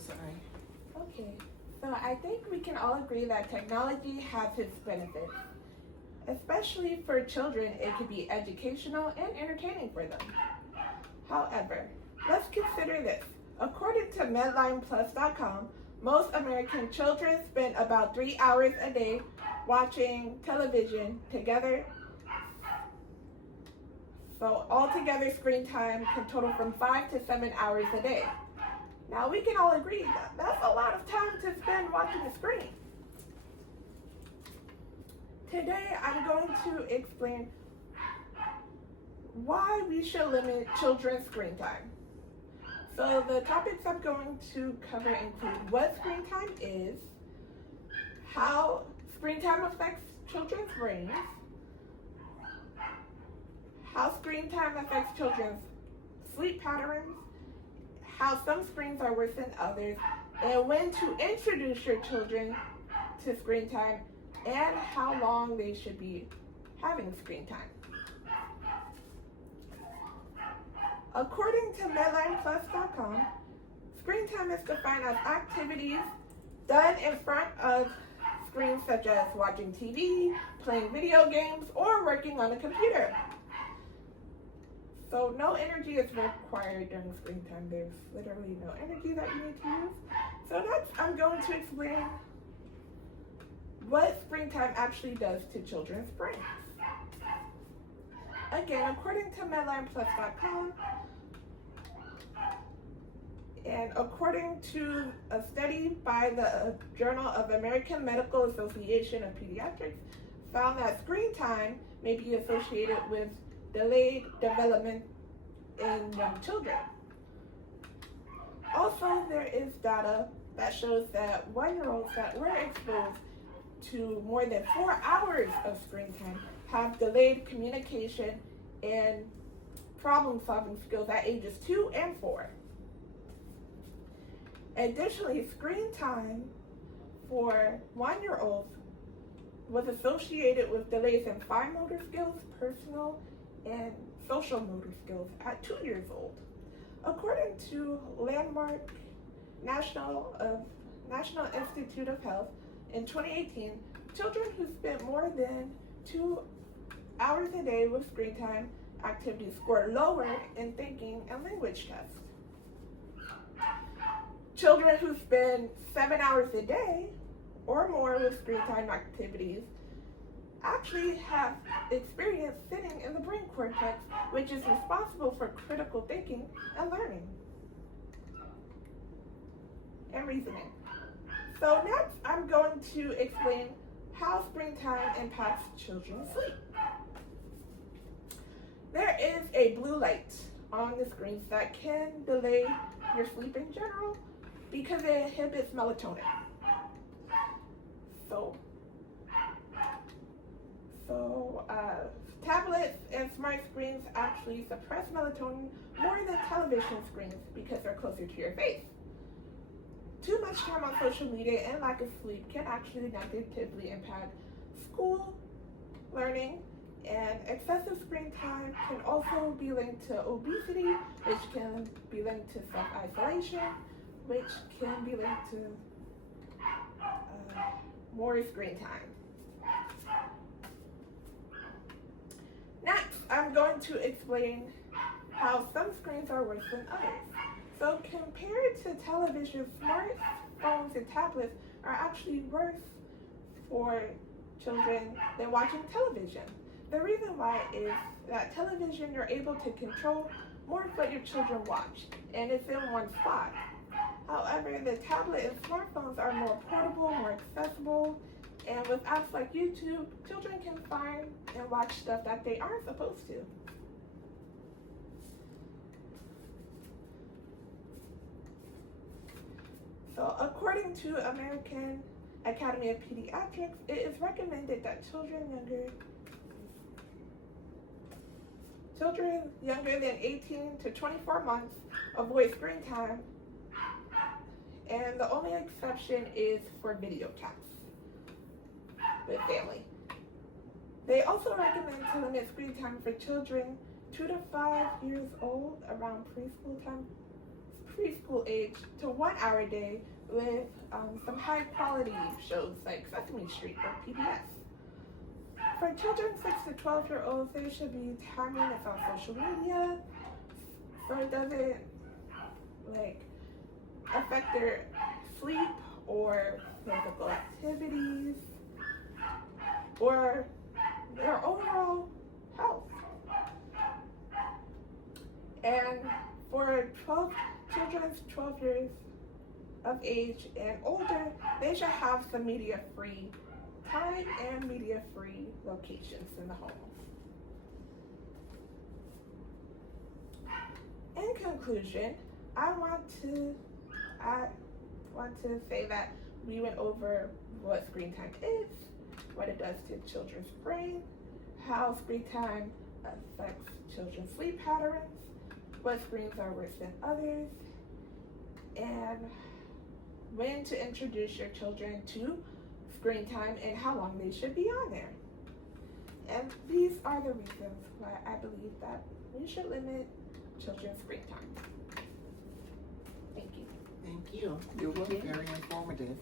sorry. Okay, so I think we can all agree that technology has its benefits. Especially for children, it can be educational and entertaining for them. However, let's consider this. According to MedlinePlus.com, most American children spend about 3 hours a day watching television together. So altogether, screen time can total from 5 to 7 hours a day. Now we can all agree that that's a lot of time to spend watching a screen. Today I'm going to explain why we should limit children's screen time. So the topics I'm going to cover include what screen time is, how screen time affects children's brains, how screen time affects children's sleep patterns, how some screens are worse than others, and when to introduce your children to screen time, and how long they should be having screen time. According to MedlinePlus.com, screen time is defined as activities done in front of screens such as watching TV, playing video games, or working on a computer. So no energy is required during screen time. There's literally no energy that you need to use. So next, I'm going to explain what screen time actually does to children's brains. Again, according to MedlinePlus.com, and according to a study by the Journal of American Medical Association of Pediatrics, found that screen time may be associated with delayed development in young children. Also, there is data that shows that 1-year-olds that were exposed to more than 4 hours of screen time have delayed communication and problem-solving skills at ages 2 and 4. Additionally, screen time for 1-year-olds was associated with delays in fine motor skills, personal and social motor skills at 2 years old. According to Landmark National Institute of Health, in 2018, children who spent more than 2 hours a day with screen time activities scored lower in thinking and language tests. Children who spend 7 hours a day or more with screen time activities actually have experienced thinning in the brain cortex, which is responsible for critical thinking and learning and reasoning. So next, I'm going to explain how screen time impacts children's sleep. There is a blue light on the screens that can delay your sleep in general because it inhibits melatonin. Tablets and smart screens actually suppress melatonin more than television screens because they're closer to your face. Too much time on social media and lack of sleep can actually negatively impact school, learning, and excessive screen time can also be linked to obesity, which can be linked to self-isolation, which can be linked to more screen time. Next, I'm going to explain how some screens are worse than others. So compared to television, smartphones and tablets are actually worse for children than watching television. The reason why is that television, you're able to control more of what your children watch, and it's in one spot. However, the tablet and smartphones are more portable, more accessible, and with apps like YouTube, children can find and watch stuff that they aren't supposed to. So according to American Academy of Pediatrics, it is recommended that children younger than 18 to 24 months avoid screen time, and the only exception is for video chats with family. They also recommend to limit screen time for children 2 to 5 years old around preschool preschool age to 1 hour a day with some high quality shows like Sesame Street or PBS. For children 6 to 12-year-olds, they should be timing this on social media so it doesn't affect their sleep or physical activities or their overall health. And for children 12 years of age and older, they should have some media-free time and media-free locations in the home. In conclusion, I want to say that we went over what screen time is, what it does to children's brain, how screen time affects children's sleep patterns, what screens are worse than others, and when to introduce your children to screen time and how long they should be on there. And these are the reasons why I believe that we should limit children's screen time. Thank you. Thank you. It was very informative.